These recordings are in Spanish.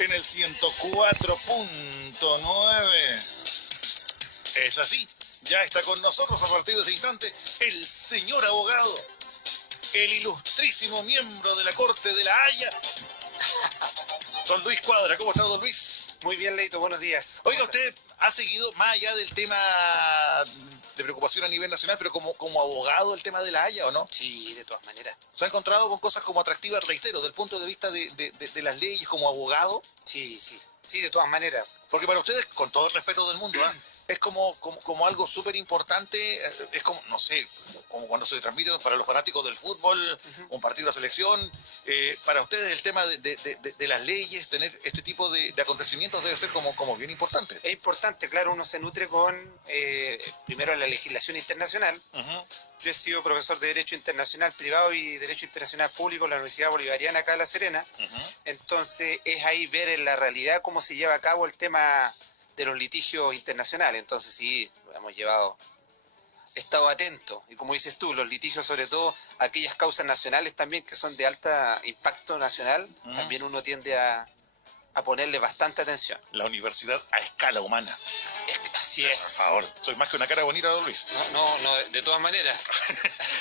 en el 104.9. Es así, ya está con nosotros a partir de ese instante el señor abogado, el ilustrísimo miembro de la Corte de la Haya, don Luis Cuadra. ¿Cómo está, don Luis? Muy bien, Leito, buenos días. Oiga, usted ha seguido, más allá del tema de preocupación a nivel nacional, pero como abogado, el tema de la Haya, ¿o no? Sí, de todas maneras. ¿Se ha encontrado con cosas como atractivas, reitero, desde el punto de vista de las leyes como abogado? Sí, de todas maneras. Porque para ustedes, con todo el respeto del mundo, es como algo súper importante, es como, no sé, como cuando se transmite para los fanáticos del fútbol, un partido de selección. Para ustedes el tema de las leyes, tener este tipo de acontecimientos debe ser como bien importante. Es importante, claro, uno se nutre con, primero, la legislación internacional. Yo he sido profesor de Derecho Internacional Privado y Derecho Internacional Público en la Universidad Bolivariana acá en La Serena. Entonces es ahí ver en la realidad cómo se lleva a cabo el tema de los litigios internacionales. Entonces sí, lo hemos llevado, he estado atento. Y como dices tú, los litigios, sobre todo aquellas causas nacionales también que son de alto impacto nacional, también uno tiende a ponerle bastante atención. La universidad a escala humana. Así es. Por favor, soy más que una cara bonita, don Luis. No, de todas maneras.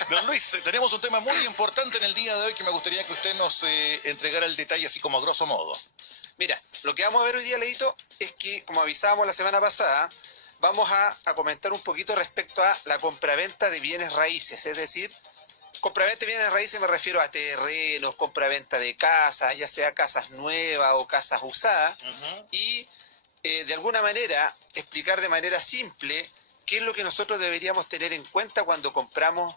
Don Luis, tenemos un tema muy importante en el día de hoy que me gustaría que usted nos entregara el detalle así como a grosso modo. Mira, lo que vamos a ver hoy día, Leito, es que, como avisábamos la semana pasada, vamos a comentar un poquito respecto a la compraventa de bienes raíces. Es decir, compraventa de bienes raíces me refiero a terrenos, compraventa de casas, ya sea casas nuevas o casas usadas, y de alguna manera explicar de manera simple qué es lo que nosotros deberíamos tener en cuenta cuando compramos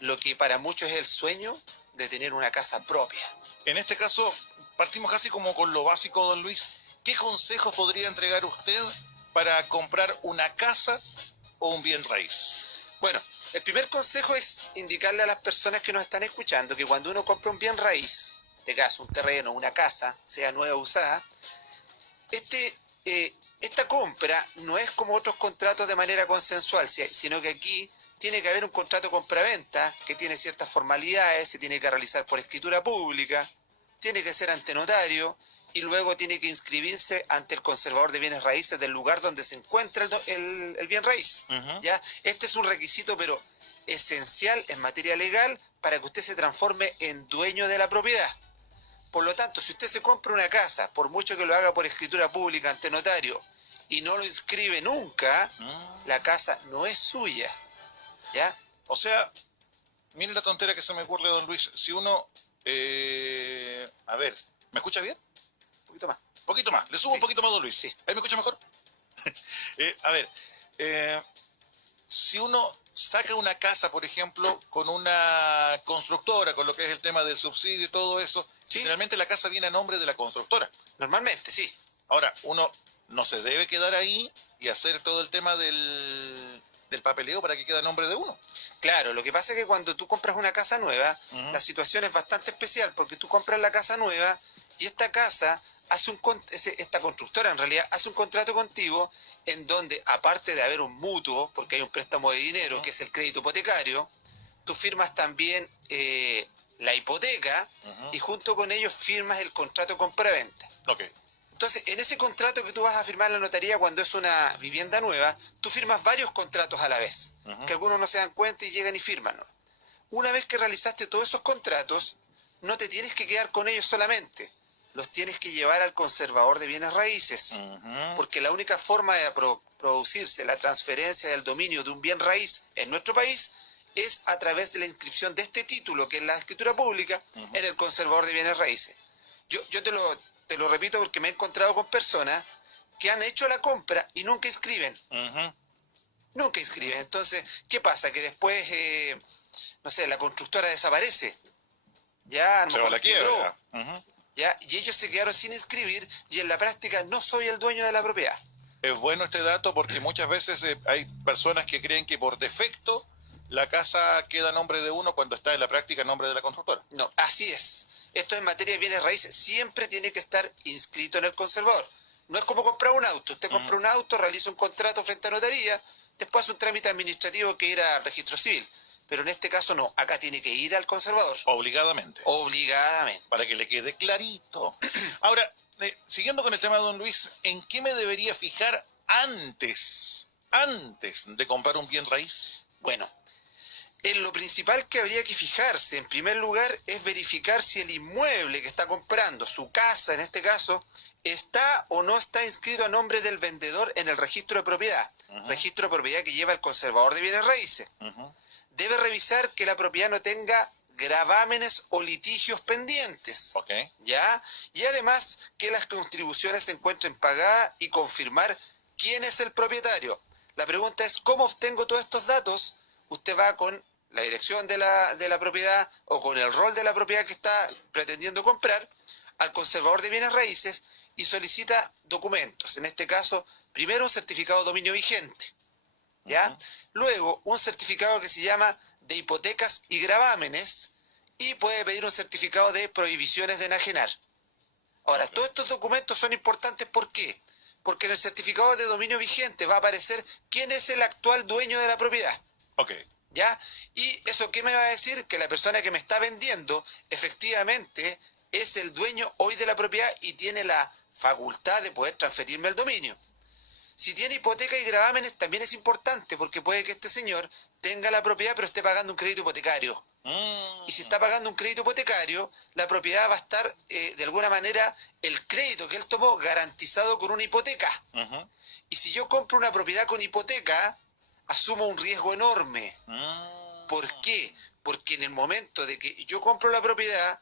lo que para muchos es el sueño de tener una casa propia. En este caso, partimos casi como con lo básico, don Luis. ¿Qué consejos podría entregar usted para comprar una casa o un bien raíz? Bueno, el primer consejo es indicarle a las personas que nos están escuchando que cuando uno compra un bien raíz, de caso un terreno, una casa, sea nueva o usada, esta compra no es como otros contratos de manera consensual, sino que aquí tiene que haber un contrato compraventa que tiene ciertas formalidades, se tiene que realizar por escritura pública, tiene que ser ante notario y luego tiene que inscribirse ante el conservador de bienes raíces del lugar donde se encuentra el bien raíz. ¿Ya? Este es un requisito, pero esencial en materia legal para que usted se transforme en dueño de la propiedad. Por lo tanto, si usted se compra una casa, por mucho que lo haga por escritura pública ante notario, y no lo inscribe nunca, la casa no es suya. ¿Ya? O sea, mire la tontera que se me ocurre, don Luis. Si uno... a ver, ¿me escucha bien? Un poquito más. Un poquito más. Le subo un poquito más, don Luis. Sí. ¿Ahí me escucha mejor? A ver, si uno saca una casa, por ejemplo, con una constructora, con lo que es el tema del subsidio y todo eso, generalmente la casa viene a nombre de la constructora. Normalmente, sí. Ahora, uno no se debe quedar ahí y hacer todo el tema del papeleo para que quede a nombre de uno. Claro, lo que pasa es que cuando tú compras una casa nueva, la situación es bastante especial porque tú compras la casa nueva y esta casa esta constructora en realidad hace un contrato contigo en donde, aparte de haber un mutuo, porque hay un préstamo de dinero que es el crédito hipotecario, tú firmas también la hipoteca y junto con ellos firmas el contrato compraventa. Okay. Entonces, en ese contrato que tú vas a firmar en la notaría cuando es una vivienda nueva, tú firmas varios contratos a la vez, que algunos no se dan cuenta y llegan y firman. Una vez que realizaste todos esos contratos, no te tienes que quedar con ellos solamente, los tienes que llevar al conservador de bienes raíces, porque la única forma de producirse la transferencia del dominio de un bien raíz en nuestro país es a través de la inscripción de este título, que es la escritura pública, en el conservador de bienes raíces. Yo te lo repito porque me he encontrado con personas que han hecho la compra y nunca inscriben. Nunca inscriben. Entonces, ¿qué pasa? Que después, no sé, la constructora desaparece. Ya, a lo mejor quebró. ¿Ya? Y ellos se quedaron sin inscribir y en la práctica no soy el dueño de la propiedad. Es bueno este dato porque muchas veces hay personas que creen que por defecto la casa queda a nombre de uno cuando está en la práctica a nombre de la constructora. No, así es. Esto en materia de bienes raíces siempre tiene que estar inscrito en el conservador. No es como comprar un auto. Usted compra un auto, realiza un contrato frente a notaría, después hace un trámite administrativo que ir al registro civil. Pero en este caso no, acá tiene que ir al conservador. Obligadamente. Obligadamente. Para que le quede clarito. Ahora, Siguiendo con el tema de don Luis, ¿en qué me debería fijar antes de comprar un bien raíz? Bueno, en lo principal que habría que fijarse, en primer lugar, es verificar si el inmueble que está comprando, su casa en este caso, está o no está inscrito a nombre del vendedor en el registro de propiedad. Registro de propiedad que lleva el conservador de bienes raíces. Debe revisar que la propiedad no tenga gravámenes o litigios pendientes. Okay. ¿Ya? Y además que las contribuciones se encuentren pagadas y confirmar quién es el propietario. La pregunta es, ¿cómo obtengo todos estos datos? Usted va con la dirección de la propiedad o con el rol de la propiedad que está pretendiendo comprar al conservador de bienes raíces y solicita documentos. En este caso, primero un certificado de dominio vigente, ¿ya? Luego, un certificado que se llama de hipotecas y gravámenes y puede pedir un certificado de prohibiciones de enajenar. Ahora, todos estos documentos son importantes, ¿por qué? Porque en el certificado de dominio vigente va a aparecer quién es el actual dueño de la propiedad. ¿Ya? ¿Y eso qué me va a decir? Que la persona que me está vendiendo efectivamente es el dueño hoy de la propiedad y tiene la facultad de poder transferirme el dominio. Si tiene hipoteca y gravámenes también es importante porque puede que este señor tenga la propiedad pero esté pagando un crédito hipotecario. Y si está pagando un crédito hipotecario, la propiedad va a estar de alguna manera el crédito que él tomó garantizado con una hipoteca. Y si yo compro una propiedad con hipoteca, asumo un riesgo enorme. ¿Por qué? Porque en el momento de que yo compro la propiedad,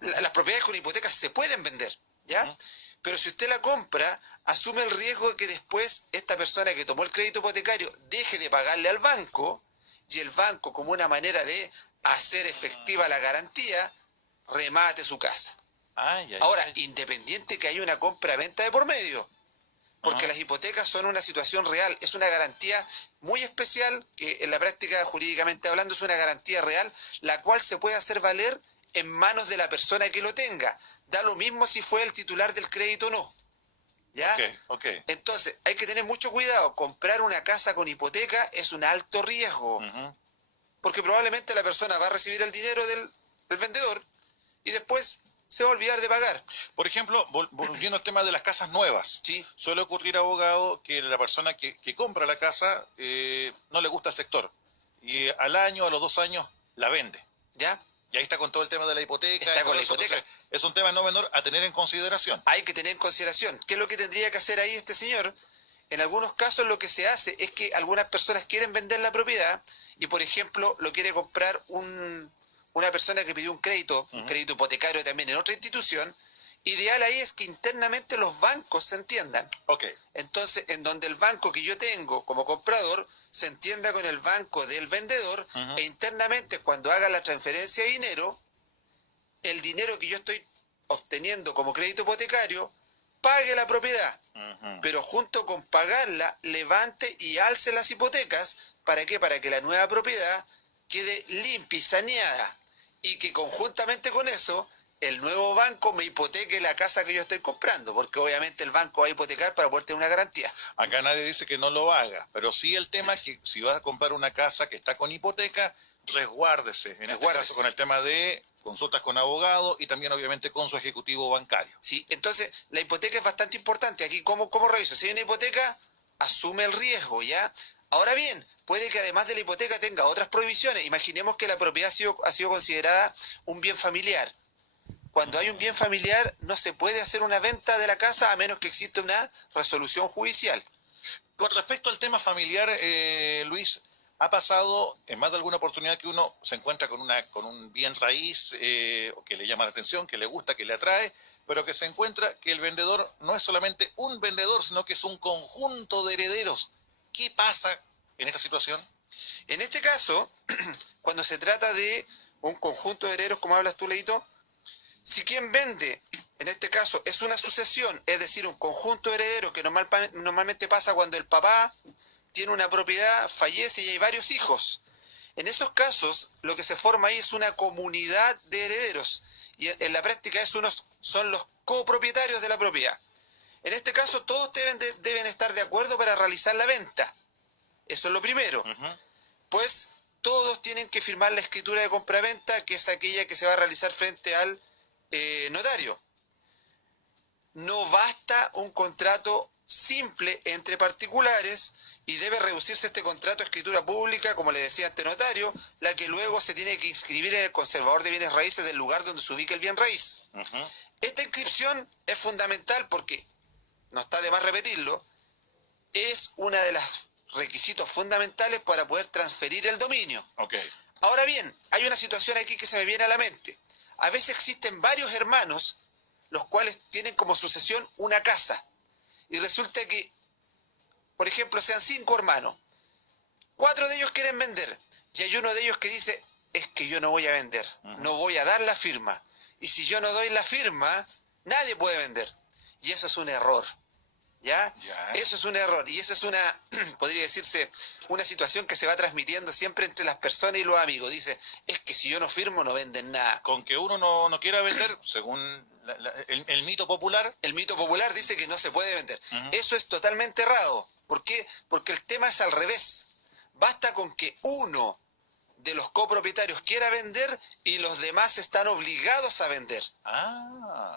las propiedades con hipotecas se pueden vender, ¿ya? Pero si usted la compra, asume el riesgo de que después esta persona que tomó el crédito hipotecario deje de pagarle al banco y el banco, como una manera de hacer efectiva la garantía, remate su casa. Ahora, independiente que haya una compra-venta de por medio, porque las hipotecas son una situación real, es una garantía muy especial, que en la práctica jurídicamente hablando es una garantía real, la cual se puede hacer valer en manos de la persona que lo tenga. Da lo mismo si fue el titular del crédito o no. ¿Ya? Entonces, hay que tener mucho cuidado. Comprar una casa con hipoteca es un alto riesgo. Porque probablemente la persona va a recibir el dinero del vendedor y después se va a olvidar de pagar. Por ejemplo, volviendo al tema de las casas nuevas. Sí. Suele ocurrir, abogado, que la persona que compra la casa no le gusta el sector. Y al año, a los 2 años, la vende. ¿Ya? Y ahí está con todo el tema de la hipoteca. Está con la hipoteca. Entonces, es un tema no menor a tener en consideración. Hay que tener en consideración. ¿Qué es lo que tendría que hacer ahí este señor? En algunos casos lo que se hace es que algunas personas quieren vender la propiedad y, por ejemplo, lo quiere comprar una persona que pidió un crédito hipotecario también en otra institución. Ideal ahí es que internamente los bancos se entiendan. Entonces, en donde el banco que yo tengo como comprador se entienda con el banco del vendedor e internamente cuando haga la transferencia de dinero, el dinero que yo estoy obteniendo como crédito hipotecario pague la propiedad, pero junto con pagarla levante y alce las hipotecas. ¿Para qué? Para que la nueva propiedad quede limpia y saneada y que conjuntamente con eso el nuevo banco me hipoteque la casa que yo estoy comprando, porque obviamente el banco va a hipotecar para poder tener una garantía. Acá nadie dice que no lo haga, pero sí el tema es que si vas a comprar una casa que está con hipoteca, resguárdese, en este caso con el tema de consultas con abogado y también obviamente con su ejecutivo bancario. Sí, entonces la hipoteca es bastante importante. Aquí, ¿cómo reviso? Si hay una hipoteca, asume el riesgo, ¿ya? Ahora bien, puede que además de la hipoteca tenga otras prohibiciones. Imaginemos que la propiedad ha sido considerada un bien familiar. Cuando hay un bien familiar, no se puede hacer una venta de la casa a menos que exista una resolución judicial. Con respecto al tema familiar, Luis, ha pasado en más de alguna oportunidad que uno se encuentra con un bien raíz que le llama la atención, que le gusta, que le atrae, pero que se encuentra que el vendedor no es solamente un vendedor, sino que es un conjunto de herederos. ¿Qué pasa en esta situación? En este caso, cuando se trata de un conjunto de herederos, como hablas tú, Leito, si quien vende, en este caso, es una sucesión, es decir, un conjunto de herederos, que normalmente pasa cuando el papá tiene una propiedad, fallece y hay varios hijos. En esos casos, lo que se forma ahí es una comunidad de herederos. Y en la práctica son los copropietarios de la propiedad. En este caso, todos deben estar de acuerdo para realizar la venta. Eso es lo primero. Pues todos tienen que firmar la escritura de compraventa, que es aquella que se va a realizar frente al notario. no basta un contrato simple entre particulares y debe reducirse este contrato a escritura pública, como le decía ante notario, la que luego se tiene que inscribir en el conservador de bienes raíces del lugar donde se ubica el bien raíz. Esta inscripción es fundamental porque, no está de más repetirlo, es una de los requisitos fundamentales para poder transferir el dominio. Ahora bien, hay una situación aquí que se me viene a la mente. A veces existen varios hermanos, los cuales tienen como sucesión una casa. Y resulta que, por ejemplo, sean 5 hermanos. 4 de ellos quieren vender. Y hay uno de ellos que dice, es que yo no voy a vender. No voy a dar la firma. Y si yo no doy la firma, nadie puede vender. Y eso es un error. ¿Ya? Eso es un error. Y eso es una, podría decirse, una situación que se va transmitiendo siempre entre las personas y los amigos. Dice, es que si yo no firmo, no venden nada. Con que uno no quiera vender, según el mito popular. El mito popular dice que no se puede vender. Eso es totalmente errado. ¿Por qué? Porque el tema es al revés. Basta con que uno de los copropietarios quiera vender y los demás están obligados a vender.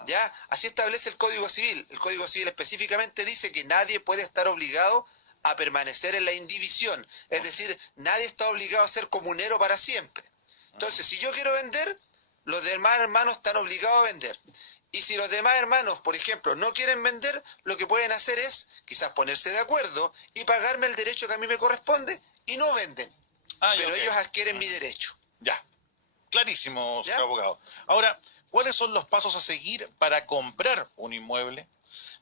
¿Ya? Así establece el Código Civil. El Código Civil específicamente dice que nadie puede estar obligado a permanecer en la indivisión. Es decir, nadie está obligado a ser comunero para siempre. Entonces, si yo quiero vender, los demás hermanos están obligados a vender. Y si los demás hermanos, por ejemplo, no quieren vender, lo que pueden hacer es quizás ponerse de acuerdo y pagarme el derecho que a mí me corresponde y no venden. Pero ellos adquieren mi derecho. Ya. Clarísimo, señor abogado. Ahora, ¿cuáles son los pasos a seguir para comprar un inmueble?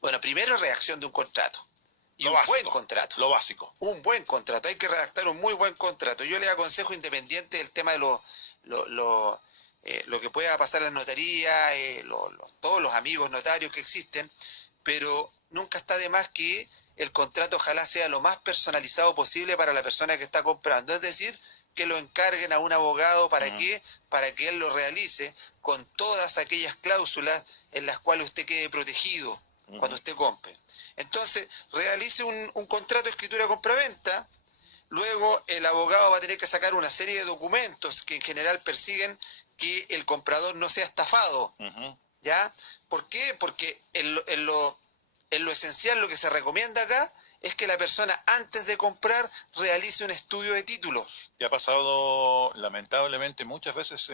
Bueno, primero reacción de un contrato. Y un buen contrato. Lo básico. Un buen contrato. Hay que redactar un muy buen contrato. Yo le aconsejo, independiente del tema de lo que pueda pasar en la notaría, todos los amigos notarios que existen, pero nunca está de más que el contrato ojalá sea lo más personalizado posible para la persona que está comprando. Es decir, que lo encarguen a un abogado ¿para qué? Para que él lo realice con todas aquellas cláusulas en las cuales usted quede protegido cuando usted compre. Entonces, realice un contrato de escritura de compraventa. Luego el abogado va a tener que sacar una serie de documentos que en general persiguen que el comprador no sea estafado. ¿Ya? ¿Por qué? Porque en lo esencial, lo que se recomienda acá es que la persona antes de comprar realice un estudio de título. Y ha pasado lamentablemente muchas veces,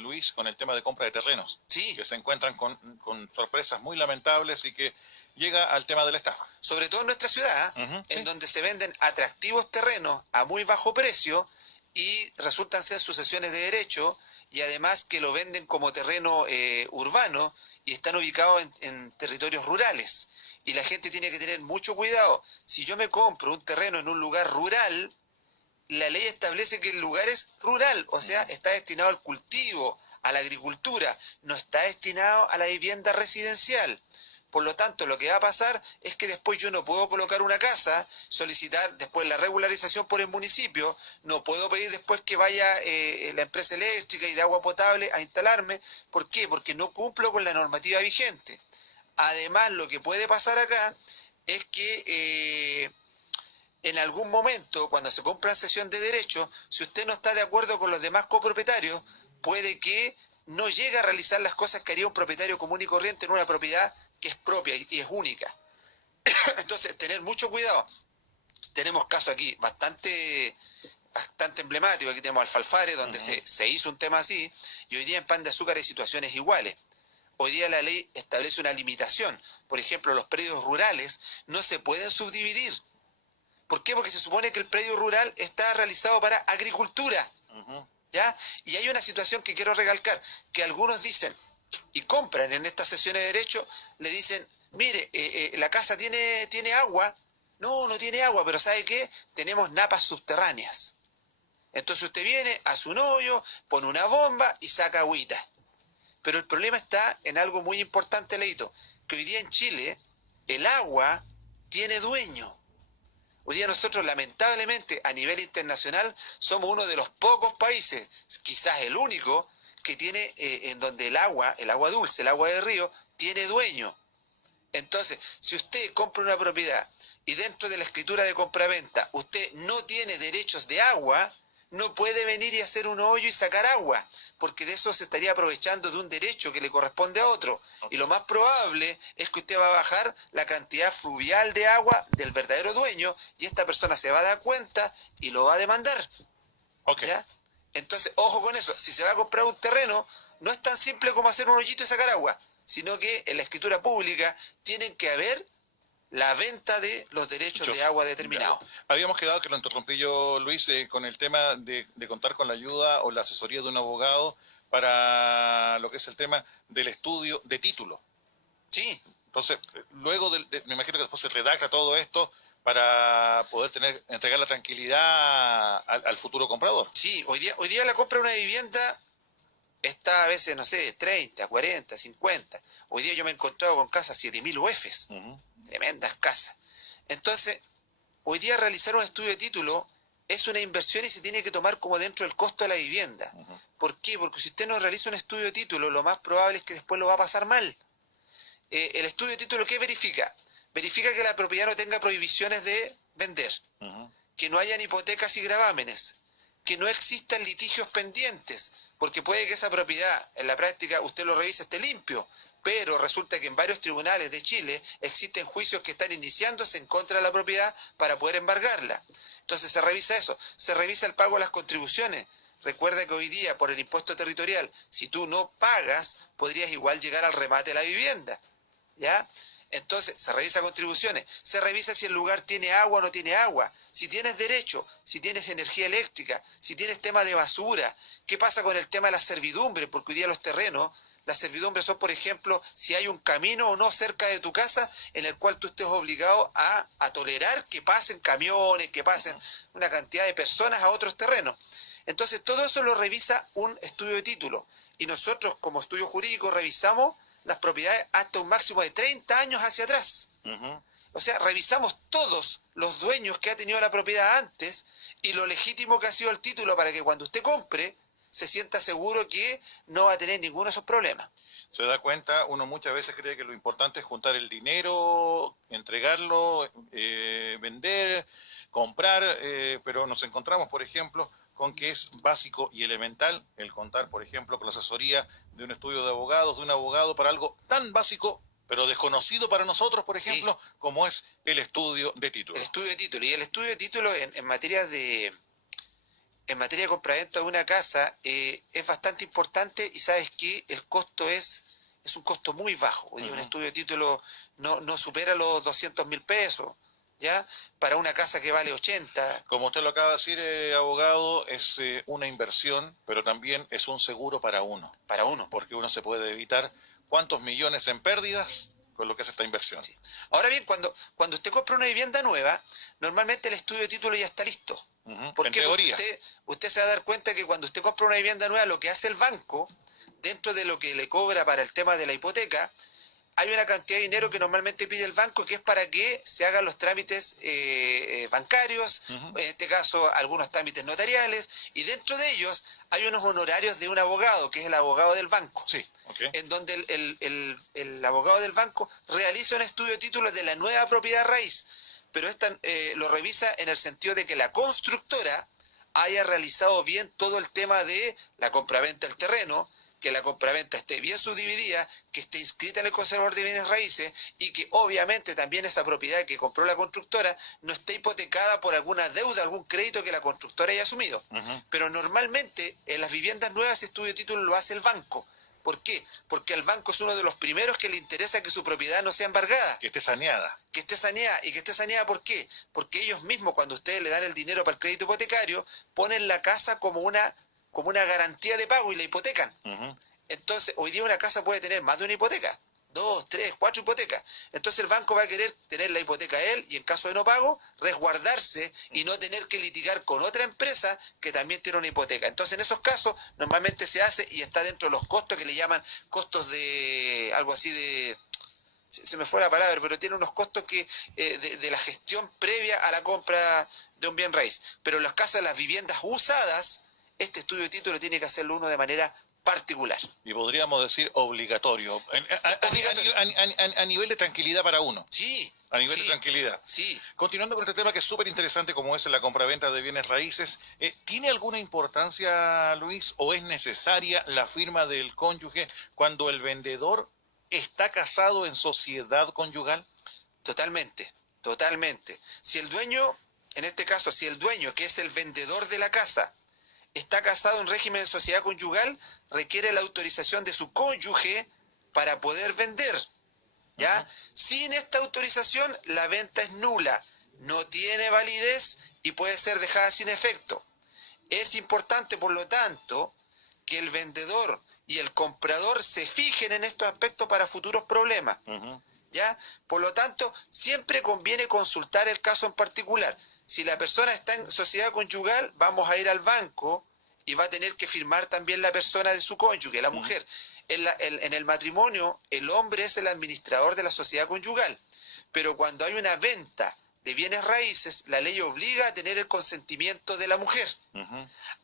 Luis, con el tema de compra de terrenos. Sí. Que se encuentran con sorpresas muy lamentables y que llega al tema de la estafa. Sobre todo en nuestra ciudad, en donde se venden atractivos terrenos a muy bajo precio y resultan ser sucesiones de derecho y además que lo venden como terreno urbano y están ubicados en territorios rurales. Y la gente tiene que tener mucho cuidado. Si yo me compro un terreno en un lugar rural, la ley establece que el lugar es rural, o sea, está destinado al cultivo, a la agricultura, no está destinado a la vivienda residencial. Por lo tanto, lo que va a pasar es que después yo no puedo colocar una casa, solicitar después la regularización por el municipio, no puedo pedir después que vaya la empresa eléctrica y de agua potable a instalarme. ¿Por qué? Porque no cumplo con la normativa vigente. Además, lo que puede pasar acá es que en algún momento, cuando se compra en cesión de derecho, si usted no está de acuerdo con los demás copropietarios, puede que no llegue a realizar las cosas que haría un propietario común y corriente en una propiedad que es propia y es única. Entonces, tener mucho cuidado. Tenemos casos aquí bastante emblemáticos. Aquí tenemos Alfalfare, donde se hizo un tema así, y hoy día en Pan de Azúcar hay situaciones iguales. Hoy día la ley establece una limitación. Por ejemplo, los predios rurales no se pueden subdividir. ¿Por qué? Porque se supone que el predio rural está realizado para agricultura. ¿Ya? Y hay una situación que quiero recalcar, que algunos dicen, y compran en estas sesiones de derecho, le dicen, mire, la casa tiene agua. No, no tiene agua, pero ¿sabe qué? Tenemos napas subterráneas. Entonces usted viene, hace un hoyo, pone una bomba y saca agüita. Pero el problema está en algo muy importante, Leito, que hoy día en Chile el agua tiene dueño. Hoy día nosotros, lamentablemente, a nivel internacional, somos uno de los pocos países, quizás el único, que tiene en donde el agua dulce, el agua de río, tiene dueño. Entonces, si usted compra una propiedad y dentro de la escritura de compraventa usted no tiene derechos de agua, no puede venir y hacer un hoyo y sacar agua, porque de eso se estaría aprovechando de un derecho que le corresponde a otro. Y lo más probable es que usted va a bajar la cantidad fluvial de agua del verdadero dueño y esta persona se va a dar cuenta y lo va a demandar. Okay. ¿Ya? Entonces, ojo con eso. Si se va a comprar un terreno, no es tan simple como hacer un hoyito y sacar agua, sino que en la escritura pública tienen que haber la venta de los derechos de agua determinados. Habíamos quedado, que lo interrumpí yo, Luis, con el tema de contar con la ayuda o la asesoría de un abogado para lo que es el tema del estudio de título. Sí. Entonces, luego, me imagino que después se redacta todo esto para poder entregar la tranquilidad al futuro comprador. Sí, hoy día la compra de una vivienda está a veces, no sé, 30, 40, 50. Hoy día yo me he encontrado con casas 7.000 UFs. Tremendas casas. Entonces, hoy día realizar un estudio de título es una inversión y se tiene que tomar como dentro del costo de la vivienda. ¿Por qué? Porque si usted no realiza un estudio de título, lo más probable es que después lo va a pasar mal. El estudio de título, ¿qué verifica? Verifica que la propiedad no tenga prohibiciones de vender, que no hayan hipotecas y gravámenes, que no existan litigios pendientes, porque puede que esa propiedad, en la práctica, usted lo revise, esté limpio, pero resulta que en varios tribunales de Chile existen juicios que están iniciándose en contra de la propiedad para poder embargarla. Entonces se revisa eso, se revisa el pago de las contribuciones. Recuerda que hoy día, por el impuesto territorial, si tú no pagas, podrías igual llegar al remate de la vivienda. ¿Ya? Entonces, se revisa contribuciones, se revisa si el lugar tiene agua o no tiene agua, si tienes derecho, si tienes energía eléctrica, si tienes tema de basura, qué pasa con el tema de la servidumbre, porque hoy día los terrenos, las servidumbres son, por ejemplo, si hay un camino o no cerca de tu casa en el cual tú estés obligado a tolerar que pasen camiones, que pasen una cantidad de personas a otros terrenos. Entonces, todo eso lo revisa un estudio de título. Y nosotros, como estudio jurídico, revisamos las propiedades hasta un máximo de 30 años hacia atrás. O sea, revisamos todos los dueños que ha tenido la propiedad antes y lo legítimo que ha sido el título para que cuando usted compre se sienta seguro que no va a tener ninguno de esos problemas. Se da cuenta, uno muchas veces cree que lo importante es juntar el dinero, entregarlo, vender, comprar, pero nos encontramos, por ejemplo, con que es básico y elemental el contar, por ejemplo, con la asesoría de un estudio de abogados, de un abogado para algo tan básico, pero desconocido para nosotros, por ejemplo, como es el estudio de título. El estudio de título. Y el estudio de título en materia de compraventa de una casa es bastante importante y sabes que el costo es un costo muy bajo. Un estudio de título no supera los 200.000 pesos. ¿Ya? Para una casa que vale 80. Como usted lo acaba de decir, abogado, es una inversión, pero también es un seguro para uno. Para uno. Porque uno se puede evitar cuántos millones en pérdidas con lo que es esta inversión. Sí. Ahora bien, cuando usted compra una vivienda nueva, normalmente el estudio de título ya está listo. ¿Por qué? Teoría. Porque usted se va a dar cuenta que cuando usted compra una vivienda nueva, lo que hace el banco, dentro de lo que le cobra para el tema de la hipoteca, hay una cantidad de dinero que normalmente pide el banco que es para que se hagan los trámites bancarios, en este caso algunos trámites notariales, y dentro de ellos hay unos honorarios de un abogado, que es el abogado del banco, en donde el abogado del banco realiza un estudio de título de la nueva propiedad raíz, pero lo revisa en el sentido de que la constructora haya realizado bien todo el tema de la compraventa del terreno, que la compraventa esté bien subdividida, que esté inscrita en el conservador de bienes raíces y que obviamente también esa propiedad que compró la constructora no esté hipotecada por alguna deuda, algún crédito que la constructora haya asumido. Pero normalmente en las viviendas nuevas ese estudio de título lo hace el banco. ¿Por qué? Porque al banco es uno de los primeros que le interesa que su propiedad no sea embargada. Que esté saneada. Que esté saneada. ¿Y que esté saneada por qué? Porque ellos mismos, cuando ustedes le dan el dinero para el crédito hipotecario, ponen la casa como una garantía de pago y la hipotecan. Entonces, hoy día una casa puede tener más de una hipoteca, 2, 3, 4 hipotecas. Entonces el banco va a querer tener la hipoteca a él y en caso de no pago, resguardarse y no tener que litigar con otra empresa que también tiene una hipoteca. Entonces en esos casos normalmente se hace y está dentro de los costos que le llaman costos de algo así de... Se me fue la palabra, pero tiene unos costos que de la gestión previa a la compra de un bien raíz. Pero en los casos de las viviendas usadas, este estudio de título tiene que hacerlo uno de manera particular. Y podríamos decir obligatorio. A nivel de tranquilidad para uno. Sí. A nivel de Sí, tranquilidad. sí. Continuando con este tema que es súper interesante como es la compraventa de bienes raíces, ¿tiene alguna importancia, Luis, o es necesaria la firma del cónyuge cuando el vendedor está casado en sociedad conyugal? Totalmente, totalmente. Si el dueño, en este caso, si el dueño, que es el vendedor de la casa, está casado en régimen de sociedad conyugal, requiere la autorización de su cónyuge para poder vender. ¿Ya? Sin esta autorización, la venta es nula, no tiene validez y puede ser dejada sin efecto. Es importante, por lo tanto, que el vendedor y el comprador se fijen en estos aspectos para futuros problemas. ¿Ya? Por lo tanto, siempre conviene consultar el caso en particular. Si la persona está en sociedad conyugal, vamos a ir al banco y va a tener que firmar también la persona de su cónyuge, la mujer. En el matrimonio, el hombre es el administrador de la sociedad conyugal, pero cuando hay una venta de bienes raíces, la ley obliga a tener el consentimiento de la mujer.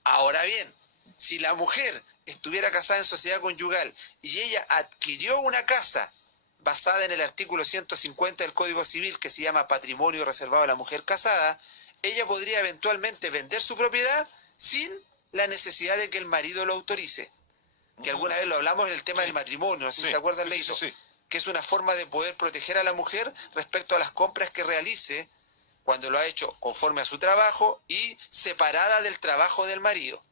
Ahora bien, si la mujer estuviera casada en sociedad conyugal y ella adquirió una casa basada en el artículo 150 del Código Civil, que se llama patrimonio reservado a la mujer casada, ella podría eventualmente vender su propiedad sin la necesidad de que el marido lo autorice. Que alguna vez lo hablamos en el tema del matrimonio, no sé si te acuerdas, Leito, que es una forma de poder proteger a la mujer respecto a las compras que realice cuando lo ha hecho conforme a su trabajo y separada del trabajo del marido.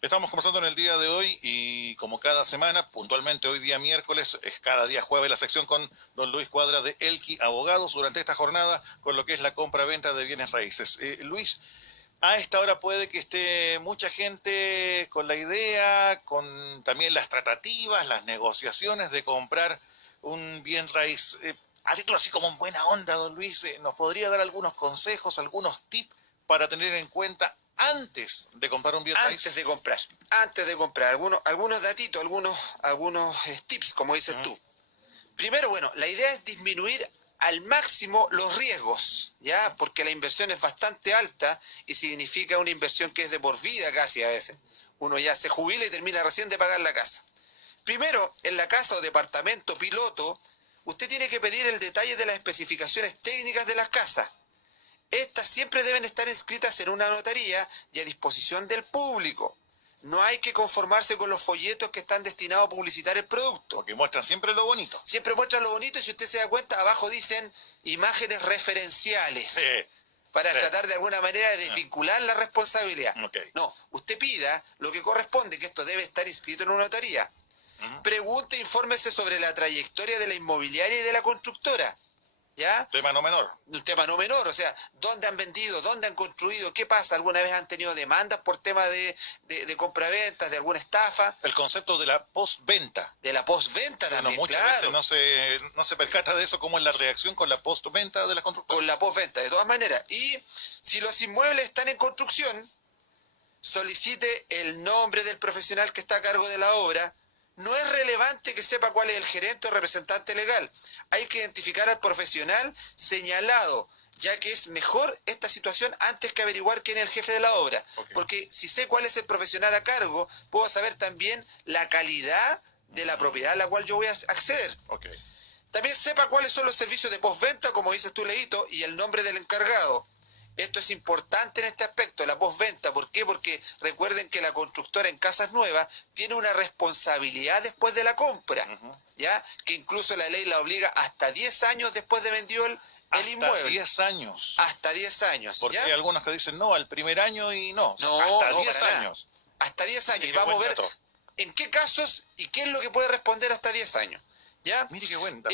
Estamos conversando en el día de hoy y como cada semana, puntualmente hoy día miércoles, es cada día jueves la sección con don Luis Cuadra de Elqui Abogados durante esta jornada con lo que es la compra-venta de bienes raíces. Luis, a esta hora puede que esté mucha gente con la idea, con también las tratativas, las negociaciones de comprar un bien raíz. A título así como en buena onda, don Luis, ¿nos podría dar algunos consejos, algunos tips para tener en cuenta antes de comprar un bien raíz? Antes de comprar. Algunos datitos, algunos tips, como dices tú. Primero, bueno, la idea es disminuir al máximo los riesgos, ¿ya? Porque la inversión es bastante alta y significa una inversión que es de por vida casi a veces. Uno ya se jubila y termina recién de pagar la casa. Primero, en la casa o departamento piloto, usted tiene que pedir el detalle de las especificaciones técnicas de las casas. Estas siempre deben estar inscritas en una notaría y a disposición del público. No hay que conformarse con los folletos que están destinados a publicitar el producto. Porque muestran siempre lo bonito. Siempre muestran lo bonito y si usted se da cuenta, abajo dicen imágenes referenciales. Para tratar de alguna manera de desvincular la responsabilidad. No, usted pida lo que corresponde, que esto debe estar inscrito en una notaría. Pregunte, infórmese sobre la trayectoria de la inmobiliaria y de la constructora. ¿Ya? Tema no menor. Un tema no menor, o sea, ¿dónde han vendido? ¿Dónde han construido? ¿Qué pasa? ¿Alguna vez han tenido demandas por tema de compraventas, de alguna estafa? El concepto de la postventa. De la postventa también, muchas veces no se percata de eso, cómo es la reacción con la postventa de la constructora. Con la postventa, de todas maneras. Y si los inmuebles están en construcción, solicite el nombre del profesional que está a cargo de la obra. No es relevante que sepa cuál es el gerente o representante legal. Hay que identificar al profesional señalado, ya que es mejor esta situación antes que averiguar quién es el jefe de la obra. Porque si sé cuál es el profesional a cargo, puedo saber también la calidad de la propiedad a la cual yo voy a acceder. También sepa cuáles son los servicios de postventa, como dices tú, Leito, y el nombre del encargado. Esto es importante en este aspecto, la postventa. ¿Por qué? Porque recuerden que la constructora en casas nuevas tiene una responsabilidad después de la compra, ¿ya? Que incluso la ley la obliga hasta 10 años después de vendido el inmueble. Hasta 10 años. Hasta 10 años. Porque ¿ya? hay algunos que dicen, no, al primer año y no. No, hasta 10 años. Hasta 10 años. Y vamos a ver en qué casos y qué es lo que puede responder hasta 10 años. ¿Ya? Mire qué bueno.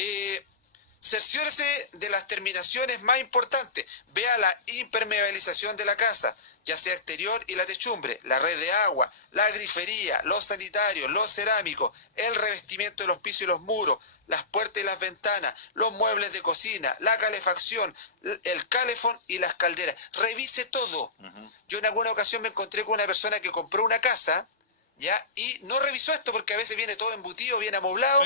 Cerciórese de las terminaciones más importantes. Vea la impermeabilización de la casa, ya sea exterior y la techumbre, la red de agua, la grifería, los sanitarios, los cerámicos, el revestimiento de los pisos y los muros, las puertas y las ventanas, los muebles de cocina, la calefacción, el calefón y las calderas. Revise todo. Yo en alguna ocasión me encontré con una persona que compró una casa, ¿ya? Y no revisó esto porque a veces viene todo embutido, bien amoblado.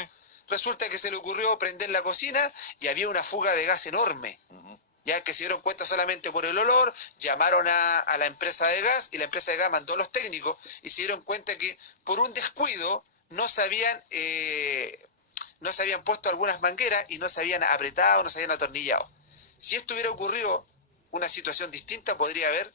Resulta que se le ocurrió prender la cocina y había una fuga de gas enorme. Ya que se dieron cuenta solamente por el olor, llamaron a la empresa de gas y la empresa de gas mandó a los técnicos y se dieron cuenta que por un descuido no se habían puesto algunas mangueras y no se habían apretado, no se habían atornillado. Si esto hubiera ocurrido, una situación distinta podría haber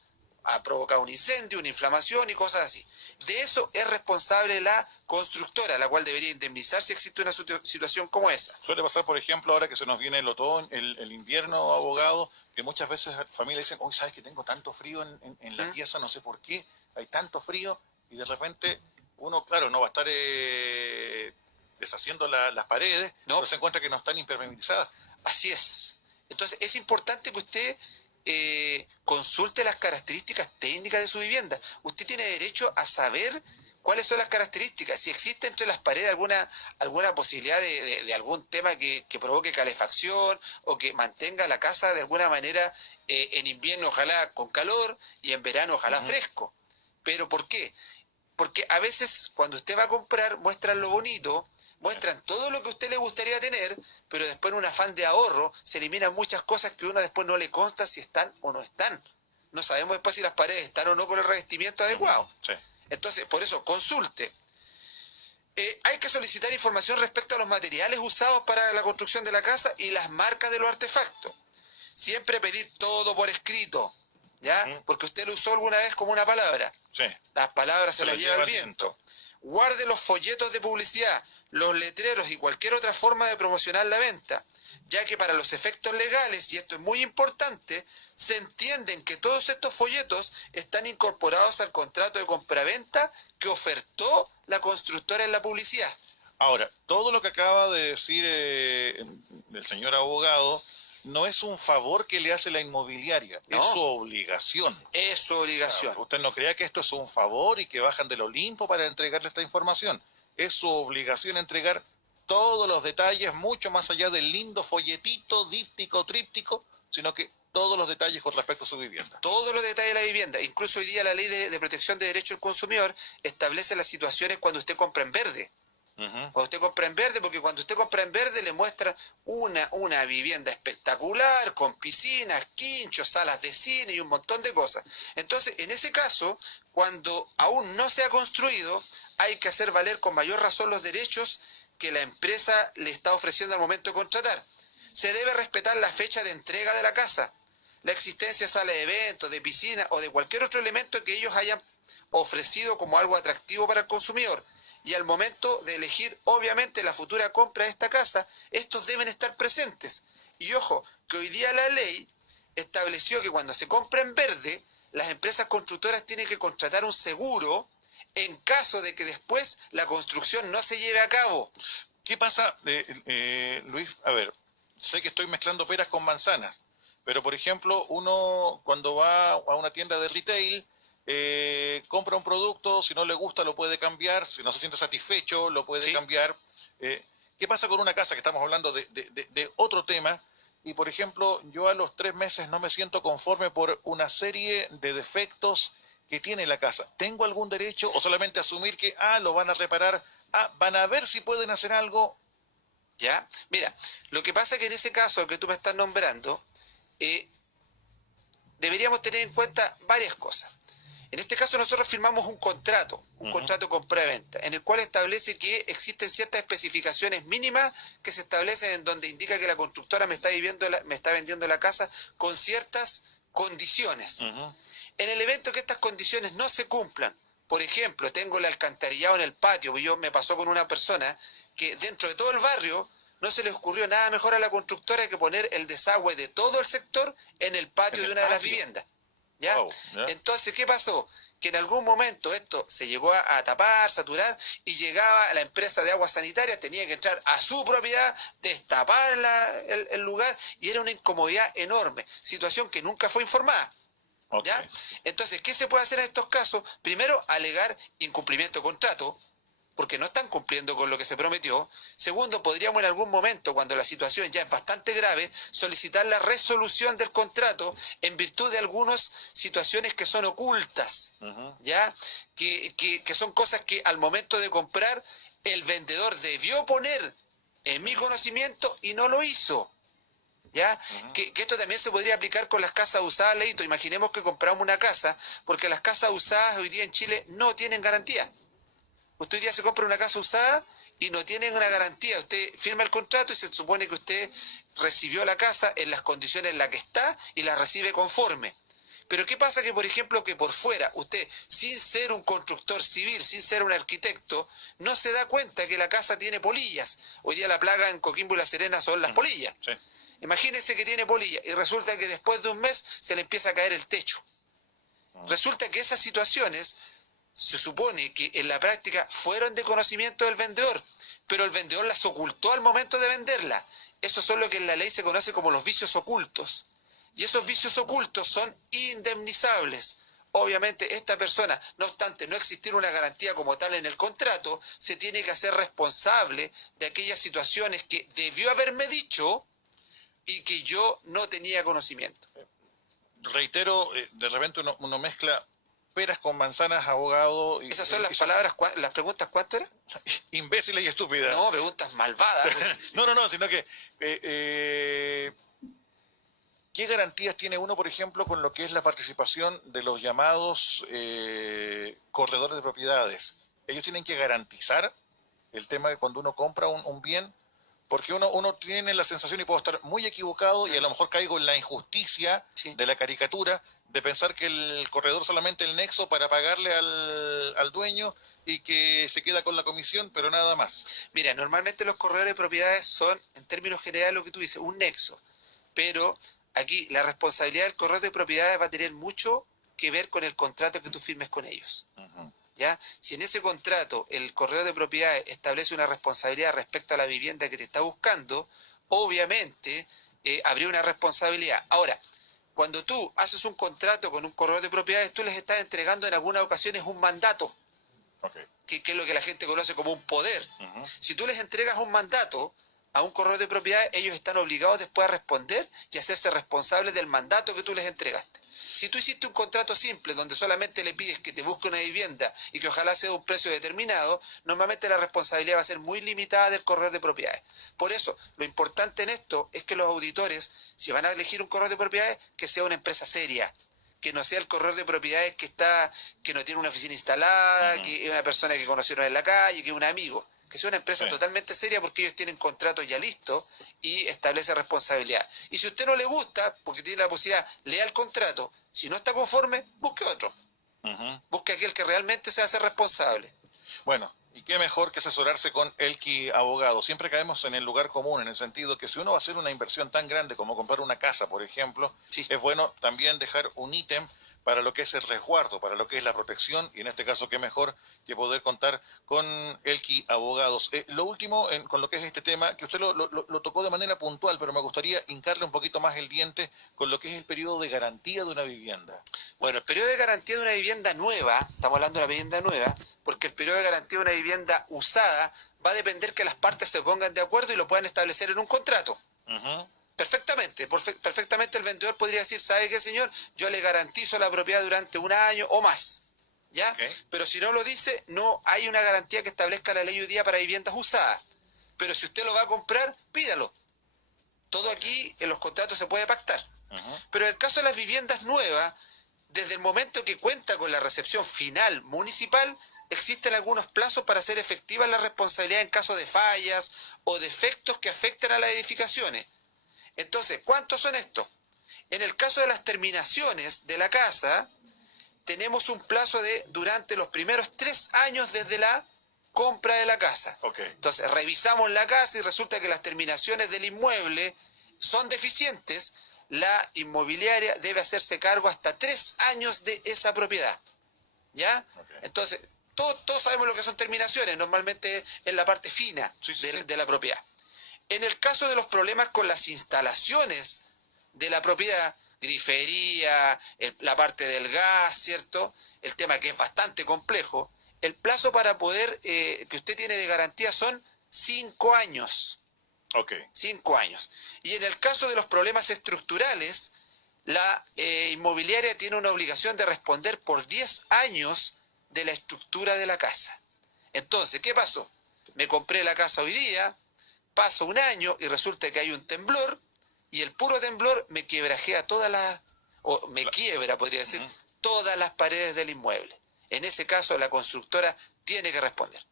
provocado un incendio, una inflamación y cosas así. De eso es responsable la constructora, la cual debería indemnizar si existe una situación como esa. Suele pasar, por ejemplo, ahora que se nos viene el otoño, el invierno, abogado, que muchas veces familias dicen, uy, ¿sabes que tengo tanto frío en la pieza? No sé por qué, hay tanto frío, y de repente uno, claro, no va a estar deshaciendo las paredes, No. pero se encuentra que no están impermeabilizadas. Así es. Entonces es importante que usted consulte las características técnicas de su vivienda. Usted tiene derecho a saber cuáles son las características, si existe entre las paredes alguna posibilidad de algún tema que provoque calefacción o que mantenga la casa de alguna manera en invierno ojalá con calor y en verano ojalá fresco. ¿Pero por qué? Porque a veces cuando usted va a comprar muestran lo bonito, muestran todo lo que a usted le gustaría tener, pero después en un afán de ahorro se eliminan muchas cosas que uno después no le consta si están o no están. No sabemos después si las paredes están o no con el revestimiento adecuado. Sí. Entonces, por eso, consulte. Hay que solicitar información respecto a los materiales usados para la construcción de la casa y las marcas de los artefactos. Siempre pedir todo por escrito, ¿ya? Porque usted lo usó alguna vez como una palabra. Sí. Las palabras se las lleva el viento. Guarde los folletos de publicidad, los letreros y cualquier otra forma de promocionar la venta, ya que para los efectos legales, y esto es muy importante, se entienden que todos estos folletos están incorporados al contrato de compraventa que ofertó la constructora en la publicidad. Ahora, todo lo que acaba de decir el señor abogado no es un favor que le hace la inmobiliaria, No. es su obligación. Es su obligación. Claro, usted no crea que esto es un favor y que bajan del Olimpo para entregarle esta información. Es su obligación entregar todos los detalles, mucho más allá del lindo folletito, díptico, tríptico, sino que todos los detalles con respecto a su vivienda. Todos los detalles de la vivienda. Incluso hoy día la ley de protección de derechos del consumidor establece las situaciones cuando usted compra en verde. Cuando usted compra en verde, porque cuando usted compra en verde le muestra una vivienda espectacular, con piscinas, quinchos, salas de cine y un montón de cosas. Entonces, en ese caso, cuando aún no se ha construido, hay que hacer valer con mayor razón los derechos que la empresa le está ofreciendo al momento de contratar. Se debe respetar la fecha de entrega de la casa, la existencia de sala de eventos, de piscina o de cualquier otro elemento que ellos hayan ofrecido como algo atractivo para el consumidor. Y al momento de elegir, obviamente, la futura compra de esta casa, estos deben estar presentes. Y ojo, que hoy día la ley estableció que cuando se compra en verde, las empresas constructoras tienen que contratar un seguro en caso de que después la construcción no se lleve a cabo. ¿Qué pasa, Luis? A ver, sé que estoy mezclando peras con manzanas, pero por ejemplo, uno cuando va a una tienda de retail, compra un producto, si no le gusta lo puede cambiar, si no se siente satisfecho lo puede cambiar. ¿Qué pasa con una casa que estamos hablando de otro tema? Y por ejemplo, yo a los 3 meses no me siento conforme por una serie de defectos que tiene la casa. ¿Tengo algún derecho o solamente asumir que, lo van a reparar, van a ver si pueden hacer algo? ¿Ya? Mira, lo que pasa es que en ese caso que tú me estás nombrando, deberíamos tener en cuenta varias cosas. En este caso nosotros firmamos un contrato compra-venta, en el cual establece que existen ciertas especificaciones mínimas que se establecen en donde indica que la constructora me está vendiendo la casa con ciertas condiciones. En el evento que estas condiciones no se cumplan, por ejemplo, tengo el alcantarillado en el patio, me pasó con una persona que dentro de todo el barrio no se le ocurrió nada mejor a la constructora que poner el desagüe de todo el sector en el patio de una de las viviendas. ¿Ya? Wow, ¿ya? Entonces, ¿qué pasó? Que en algún momento esto se llegó a tapar, saturar, y llegaba la empresa de aguas sanitarias, tenía que entrar a su propiedad, destapar el lugar, y era una incomodidad enorme, situación que nunca fue informada. Okay. ¿Ya? Entonces, ¿qué se puede hacer en estos casos? Primero, alegar incumplimiento de contrato, porque no están cumpliendo con lo que se prometió. Segundo, podríamos en algún momento, cuando la situación ya es bastante grave, solicitar la resolución del contrato en virtud de algunas situaciones que son ocultas, ¿ya? Que son cosas que al momento de comprar el vendedor debió poner en mi conocimiento y no lo hizo. ¿Ya? Que esto también se podría aplicar con las casas usadas, Leito. Imaginemos que compramos una casa, porque las casas usadas hoy día en Chile no tienen garantía. Usted hoy día se compra una casa usada y no tienen una garantía. Usted firma el contrato y se supone que usted recibió la casa en las condiciones en las que está y la recibe conforme. Pero ¿qué pasa que, por ejemplo, que por fuera usted, sin ser un constructor civil, sin ser un arquitecto, no se da cuenta que la casa tiene polillas? Hoy día la plaga en Coquimbo y La Serena son las polillas. Sí. Imagínense que tiene polillas y resulta que después de un mes se le empieza a caer el techo. Resulta que esas situaciones se supone que en la práctica fueron de conocimiento del vendedor, pero el vendedor las ocultó al momento de venderla. Eso son lo que en la ley se conoce como los vicios ocultos. Y esos vicios ocultos son indemnizables. Obviamente esta persona, no obstante no existir una garantía como tal en el contrato, se tiene que hacer responsable de aquellas situaciones que debió haberme dicho y que yo no tenía conocimiento. Reitero, de repente uno mezcla peras con manzanas, abogado. Esas son las palabras, las preguntas, ¿cuánto era? Imbéciles y estúpidas. No, preguntas malvadas. No, sino que ¿qué garantías tiene uno, por ejemplo, con lo que es la participación de los llamados corredores de propiedades? Ellos tienen que garantizar el tema de cuando uno compra un bien, porque uno tiene la sensación, y puedo estar muy equivocado, y a lo mejor caigo en la injusticia de la caricatura, de pensar que el corredor solamente el nexo para pagarle al dueño y que se queda con la comisión, pero nada más. Mira, normalmente los corredores de propiedades son, en términos generales, lo que tú dices, un nexo. Pero aquí la responsabilidad del corredor de propiedades va a tener mucho que ver con el contrato que tú firmes con ellos. ¿Ya? Si en ese contrato el corredor de propiedades establece una responsabilidad respecto a la vivienda que te está buscando, obviamente habría una responsabilidad. Ahora, cuando tú haces un contrato con un corredor de propiedades, tú les estás entregando en algunas ocasiones un mandato, que es lo que la gente conoce como un poder. Si tú les entregas un mandato a un corredor de propiedades, ellos están obligados después a responder y a hacerse responsables del mandato que tú les entregaste. Si tú hiciste un contrato simple donde solamente le pides que te busque una vivienda y que ojalá sea de un precio determinado, normalmente la responsabilidad va a ser muy limitada del corredor de propiedades. Por eso, lo importante en esto es que los auditores, si van a elegir un corredor de propiedades, que sea una empresa seria, que no sea el corredor de propiedades que no tiene una oficina instalada, que es una persona que conocieron en la calle, que es un amigo. Que sea una empresa totalmente seria, porque ellos tienen contratos ya listos y establece responsabilidad. Y si a usted no le gusta, porque tiene la posibilidad, lea el contrato. Si no está conforme, busque otro. Busque aquel que realmente se hace responsable. Bueno, y qué mejor que asesorarse con Elqui Abogado. Siempre caemos en el lugar común, en el sentido que si uno va a hacer una inversión tan grande como comprar una casa, por ejemplo, es bueno también dejar un ítem para lo que es el resguardo, para lo que es la protección, y en este caso qué mejor que poder contar con Elqui Abogados. Lo último, con lo que es este tema, que usted lo tocó de manera puntual, pero me gustaría hincarle un poquito más el diente con lo que es el periodo de garantía de una vivienda. Bueno, el periodo de garantía de una vivienda nueva, estamos hablando de una vivienda nueva, porque el periodo de garantía de una vivienda usada va a depender que las partes se pongan de acuerdo y lo puedan establecer en un contrato. Perfectamente el vendedor podría decir, ¿sabe qué, señor? Yo le garantizo la propiedad durante un año o más, ¿ya? Pero si no lo dice, no hay una garantía que establezca la ley hoy día para viviendas usadas. Pero si usted lo va a comprar, pídalo. Todo aquí en los contratos se puede pactar. Pero en el caso de las viviendas nuevas, desde el momento que cuenta con la recepción final municipal, existen algunos plazos para hacer efectiva la responsabilidad en caso de fallas o defectos que afecten a las edificaciones. Entonces, ¿cuántos son estos? En el caso de las terminaciones de la casa, tenemos un plazo de durante los primeros 3 años desde la compra de la casa. Entonces, revisamos la casa y resulta que las terminaciones del inmueble son deficientes. La inmobiliaria debe hacerse cargo hasta 3 años de esa propiedad. ¿Ya? Entonces, todos sabemos lo que son terminaciones, normalmente en la parte fina de la propiedad. En el caso de los problemas con las instalaciones de la propiedad, grifería, la parte del gas, ¿cierto? El tema que es bastante complejo, el plazo para poder, que usted tiene de garantía son 5 años. 5 años. Y en el caso de los problemas estructurales, la inmobiliaria tiene una obligación de responder por 10 años de la estructura de la casa. Entonces, ¿qué pasó? Me compré la casa hoy día, paso un año y resulta que hay un temblor, y el puro temblor me quebrajea quiebra, podría decir, todas las paredes del inmueble. En ese caso, la constructora tiene que responder.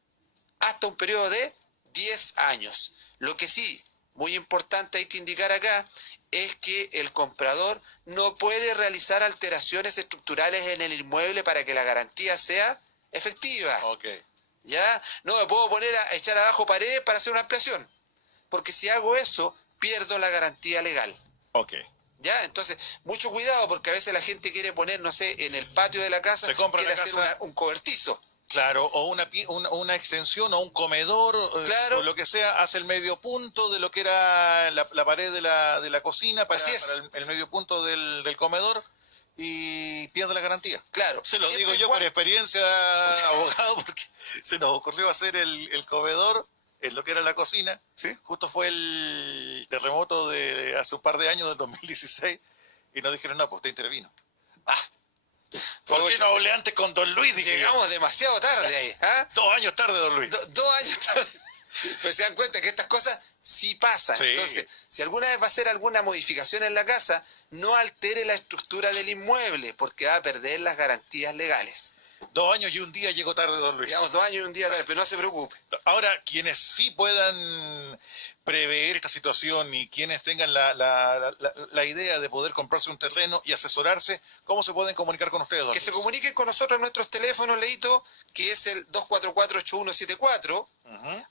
Hasta un periodo de 10 años. Lo que sí, muy importante hay que indicar acá, es que el comprador no puede realizar alteraciones estructurales en el inmueble para que la garantía sea efectiva. Ok. ¿Ya? No me puedo poner a echar abajo paredes para hacer una ampliación, porque si hago eso, pierdo la garantía legal. Ok. ¿Ya? Entonces, mucho cuidado, porque a veces la gente quiere poner, no sé, en el patio de la casa, quiere hacer un cobertizo. Claro, o una extensión o un comedor, Claro. o lo que sea, hace el medio punto de lo que era la pared de la cocina para el medio punto del comedor y pierde la garantía. Claro. Se lo digo yo por experiencia, abogado, porque se nos ocurrió hacer el comedor en lo que era la cocina. ¿Sí? Justo fue el terremoto de hace un par de años, del 2016, y nos dijeron, no, pues usted intervino. ¿Por qué no hablé antes con don Luis? Llegamos demasiado tarde ahí. 2 años tarde, don Luis. 2 años tarde. Pues se dan cuenta que estas cosas sí pasan. Sí. Entonces, si alguna vez va a hacer alguna modificación en la casa, no altere la estructura del inmueble, porque va a perder las garantías legales. 2 años y un día llegó tarde, don Luis. Digamos 2 años y un día tarde, pero no se preocupe. Ahora, quienes sí puedan prever esta situación y quienes tengan la idea de poder comprarse un terreno y asesorarse, ¿cómo se pueden comunicar con ustedes, don Luis? Que se comuniquen con nosotros en nuestros teléfonos, Leito, que es el 244-8174,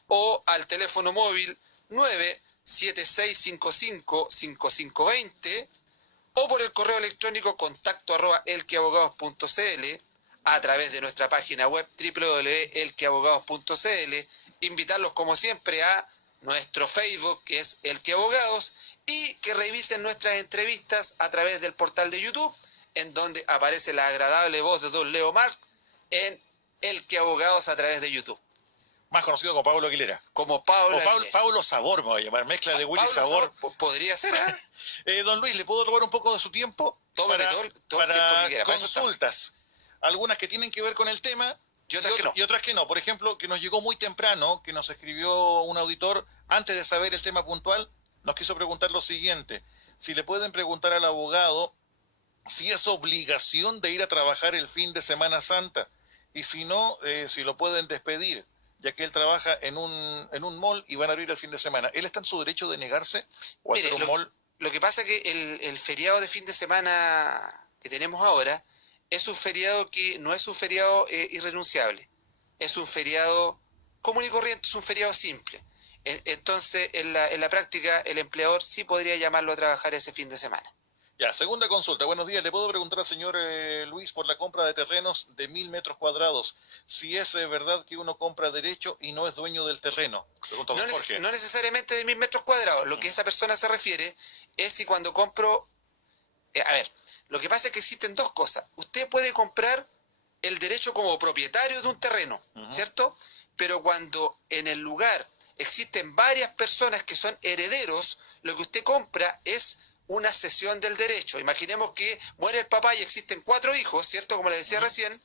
o al teléfono móvil 97655-5520, o por el correo electrónico contacto@elqueabogados.cl, a través de nuestra página web www.elqueabogados.cl. Invitarlos como siempre a nuestro Facebook, que es El Que Abogados, y que revisen nuestras entrevistas a través del portal de YouTube, en donde aparece la agradable voz de don Leo Marc en El Que Abogados a través de YouTube. Más conocido como Pablo Aguilera. Como Pablo Aguilera. Pablo Sabor me voy a llamar, mezcla de Willy Pablo Sabor. Podría ser, don Luis, ¿le puedo robar un poco de su tiempo? Tómeme todo el tiempo que quiera. Consultas. Algunas que tienen que ver con el tema y otras que no. Por ejemplo, que nos llegó muy temprano, que nos escribió un auditor antes de saber el tema puntual, nos quiso preguntar lo siguiente: si le pueden preguntar al abogado si es obligación de ir a trabajar el fin de Semana Santa, y si no, si lo pueden despedir, ya que él trabaja en un mall y van a abrir el fin de semana. ¿Él está en su derecho de negarse o hacer un mall? Lo que pasa es que el feriado de fin de semana que tenemos ahora es un feriado que no es un feriado irrenunciable. Es un feriado común y corriente, es un feriado simple. Entonces, en la práctica, el empleador sí podría llamarlo a trabajar ese fin de semana. Ya, segunda consulta. Buenos días. ¿Le puedo preguntar al señor Luis por la compra de terrenos de 1000 metros cuadrados? Si es verdad que uno compra derecho y no es dueño del terreno. Pregunta don Jorge. No necesariamente de 1000 metros cuadrados. Lo que esa persona se refiere es si cuando compro... a ver, lo que pasa es que existen dos cosas. Usted puede comprar el derecho como propietario de un terreno, ¿cierto? Pero cuando en el lugar existen varias personas que son herederos, lo que usted compra es una cesión del derecho. Imaginemos que muere el papá y existen 4 hijos, ¿cierto? Como le decía recién,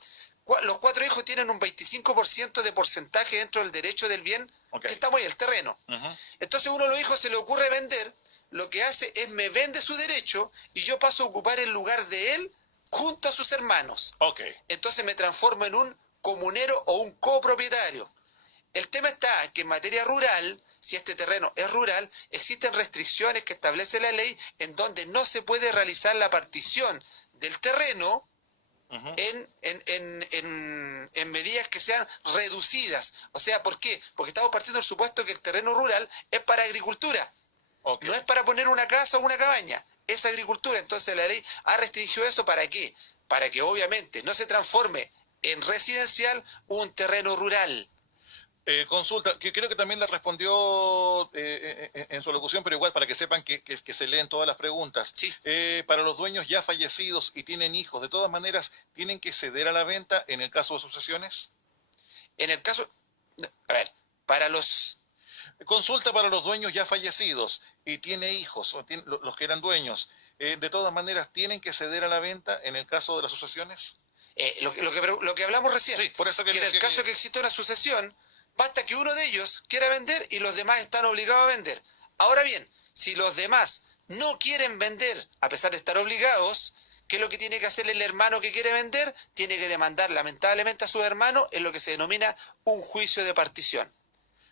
los 4 hijos tienen un 25% de porcentaje dentro del derecho del bien que estamos ahí, el terreno. Entonces uno de los hijos se le ocurre vender, lo que hace es me vende su derecho y yo paso a ocupar el lugar de él junto a sus hermanos. Entonces me transformo en un comunero o un copropietario. El tema está que en materia rural, si este terreno es rural, existen restricciones que establece la ley en donde no se puede realizar la partición del terreno en medidas que sean reducidas. O sea, ¿por qué? Porque estamos partiendo del supuesto que el terreno rural es para agricultura. No es para poner una casa o una cabaña, es agricultura. Entonces la ley ha restringido eso. ¿Para qué? Para que obviamente no se transforme en residencial un terreno rural. Consulta, que creo que también la respondió en su locución, pero igual para que sepan que se leen todas las preguntas. Sí. Para los dueños ya fallecidos y tienen hijos, ¿de todas maneras tienen que ceder a la venta en el caso de sucesiones? En el caso... A ver, para los... Consulta para los dueños ya fallecidos y tiene hijos, los que eran dueños, ¿de todas maneras tienen que ceder a la venta en el caso de las sucesiones? Lo que hablamos recién, sí, por eso que en el caso que existe una sucesión, basta que uno de ellos quiera vender y los demás están obligados a vender. Ahora bien, si los demás no quieren vender, a pesar de estar obligados, ¿qué es lo que tiene que hacer el hermano que quiere vender? Tiene que demandar lamentablemente a su hermano en lo que se denomina un juicio de partición.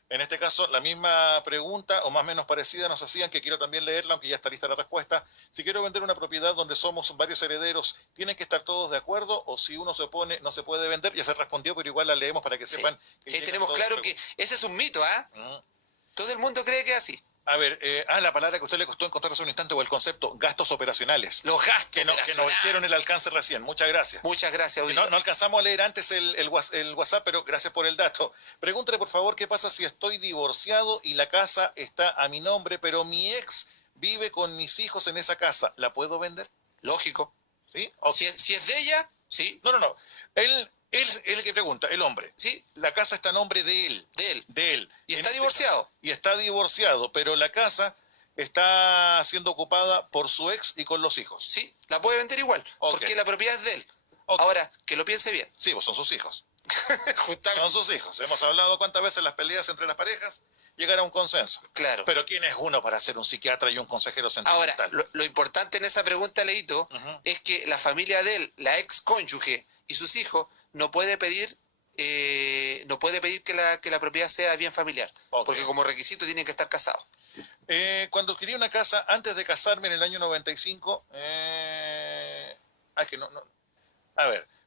En este caso, la misma pregunta o más o menos parecida nos hacían, que quiero también leerla, aunque ya está lista la respuesta. Si quiero vender una propiedad donde somos varios herederos, ¿tienen que estar todos de acuerdo? O si uno se opone, no se puede vender. Ya se respondió, pero igual la leemos para que Sí, sepan. Que sí, tenemos claro que ese es un mito, ¿ah? Todo el mundo cree que es así. A ver, la palabra que a usted le costó encontrar hace un instante, o el concepto, gastos operacionales. Los gastos que nos hicieron el alcance recién. Muchas gracias. Muchas gracias, no alcanzamos a leer antes el WhatsApp, pero gracias por el dato. Pregúntale, por favor, qué pasa si estoy divorciado y la casa está a mi nombre, pero mi ex vive con mis hijos en esa casa. ¿La puedo vender? Lógico. ¿Sí? Okay. Si es de ella, sí. No. Él es el que pregunta, el hombre. Sí. La casa está a nombre de él. De él. Y está está divorciado, pero la casa está siendo ocupada por su ex y con los hijos. Sí, la puede vender igual, porque la propiedad es de él. Ahora, que lo piense bien. Sí, pues son sus hijos. Son sus hijos. Hemos hablado cuántas veces las peleas entre las parejas llegar a un consenso. Claro. Pero ¿quién es uno para ser un psiquiatra y un consejero sentimental? Ahora, lo importante en esa pregunta, Leito, es que la familia de él, la ex cónyuge y sus hijos, no puede pedir que la propiedad sea bien familiar, porque como requisito tienen que estar casados. Cuando adquirí una casa antes de casarme en el año 95,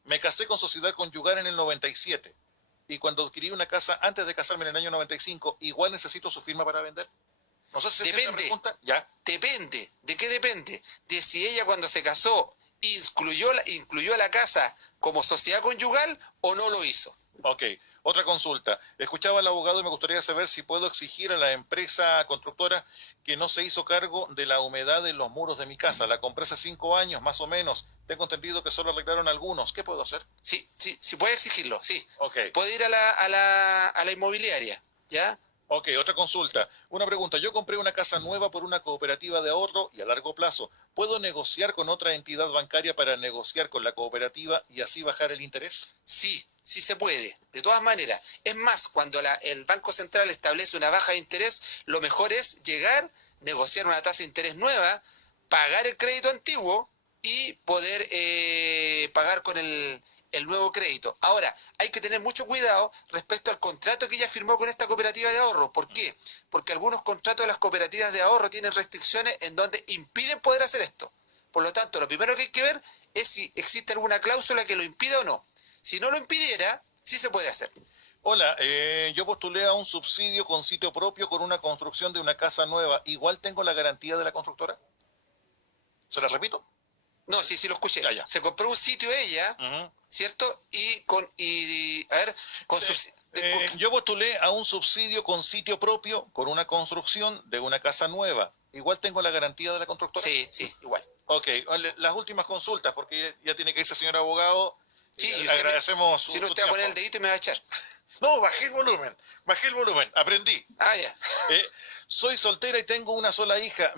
me casé con sociedad conyugal en el 97. Y cuando adquirí una casa antes de casarme en el año 95, igual necesito su firma para vender. No sé si depende. Pregunta. ¿Ya? Depende. ¿De qué depende? De si ella cuando se casó incluyó la casa como sociedad conyugal o no lo hizo. Ok. Otra consulta. Escuchaba al abogado y me gustaría saber si puedo exigir a la empresa constructora que no se hizo cargo de la humedad en los muros de mi casa. La compré hace 5 años, más o menos. Tengo entendido que solo arreglaron algunos. ¿Qué puedo hacer? Sí, puede exigirlo, sí. Okay. Puede ir a la inmobiliaria, ¿ya? Ok, otra consulta. Una pregunta. Yo compré una casa nueva por una cooperativa de ahorro y a largo plazo. ¿Puedo negociar con otra entidad bancaria para negociar con la cooperativa y así bajar el interés? Sí se puede. De todas maneras. Es más, cuando el Banco Central establece una baja de interés, lo mejor es llegar, negociar una tasa de interés nueva, pagar el crédito antiguo y poder pagar con el nuevo crédito. Ahora, hay que tener mucho cuidado respecto al contrato que ella firmó con esta cooperativa de ahorro. ¿Por qué? Porque algunos contratos de las cooperativas de ahorro tienen restricciones en donde impiden poder hacer esto. Por lo tanto, lo primero que hay que ver es si existe alguna cláusula que lo impida o no. Si no lo impidiera, sí se puede hacer. Hola, yo postulé a un subsidio con sitio propio con una construcción de una casa nueva. ¿Igual tengo la garantía de la constructora? ¿Se la repito? No, sí lo escuché. Ya. Se compró un sitio ella, ¿cierto? Yo postulé a un subsidio con sitio propio con una construcción de una casa nueva. ¿Igual tengo la garantía de la constructora? Sí, igual. Ok, las últimas consultas, porque ya tiene que irse, señor abogado. Sí, agradecemos su usted va a poner el dedito y me va a echar. No, bajé el volumen, aprendí. Ya. Soy soltera y tengo una sola hija.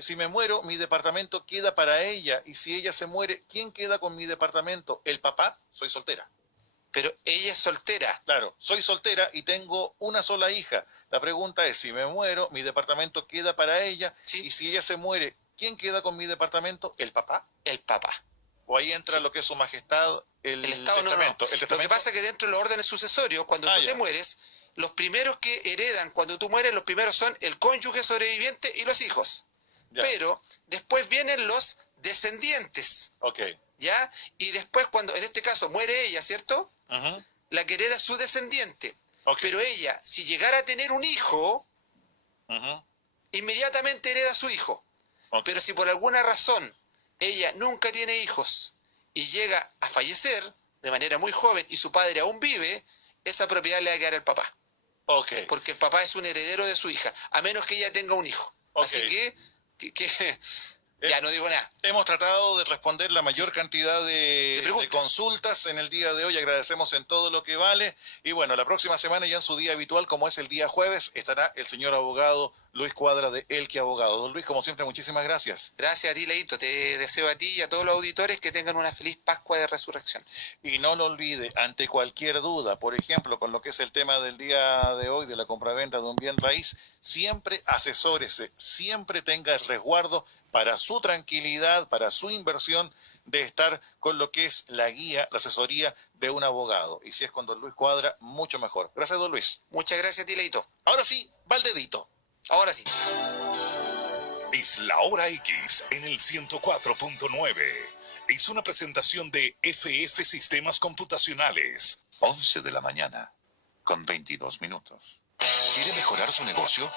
Si me muero, mi departamento queda para ella. Y si ella se muere, ¿quién queda con mi departamento? ¿El papá? Soy soltera. Pero ella es soltera. Claro, soy soltera y tengo una sola hija. La pregunta es, si me muero, mi departamento queda para ella. Sí. Y si ella se muere, ¿quién queda con mi departamento? ¿El papá? El papá. O ahí entra lo que es su majestad, el Estado, testamento. No. ¿El testamento? Lo que pasa es que dentro de los órdenes sucesorios, cuando tú te mueres, los primeros que heredan cuando tú mueres, los primeros son el cónyuge sobreviviente y los hijos. Ya. Pero después vienen los descendientes. Ok. ¿Ya? Y después cuando, en este caso, muere ella, ¿cierto? La que hereda es su descendiente. Okay. Pero ella, si llegara a tener un hijo, inmediatamente hereda a su hijo. Okay. Pero si por alguna razón ella nunca tiene hijos y llega a fallecer de manera muy joven y su padre aún vive, esa propiedad le va a quedar al papá. Okay. Porque el papá es un heredero de su hija, a menos que ella tenga un hijo. Okay. Así que ya no digo nada. Hemos tratado de responder la mayor cantidad de consultas en el día de hoy. Agradecemos en todo lo que vale. Y bueno, la próxima semana, ya en su día habitual, como es el día jueves, estará el señor abogado Luis Cuadra de Elqui Abogado. Don Luis, como siempre, muchísimas gracias. Gracias a ti, Leito. Te deseo a ti y a todos los auditores que tengan una feliz Pascua de Resurrección. Y no lo olvide, ante cualquier duda, por ejemplo, con lo que es el tema del día de hoy, de la compraventa de un bien raíz, siempre asesórese, siempre tenga el resguardo para su tranquilidad, para su inversión, de estar con lo que es la guía, la asesoría de un abogado. Y si es con don Luis Cuadra, mucho mejor. Gracias, don Luis. Muchas gracias a ti, Leito. Ahora sí, va el dedito. Ahora sí. Es la hora X en el 104.9. Es una presentación de FF Sistemas Computacionales. 11 de la mañana, con 22 minutos. ¿Quiere mejorar su negocio?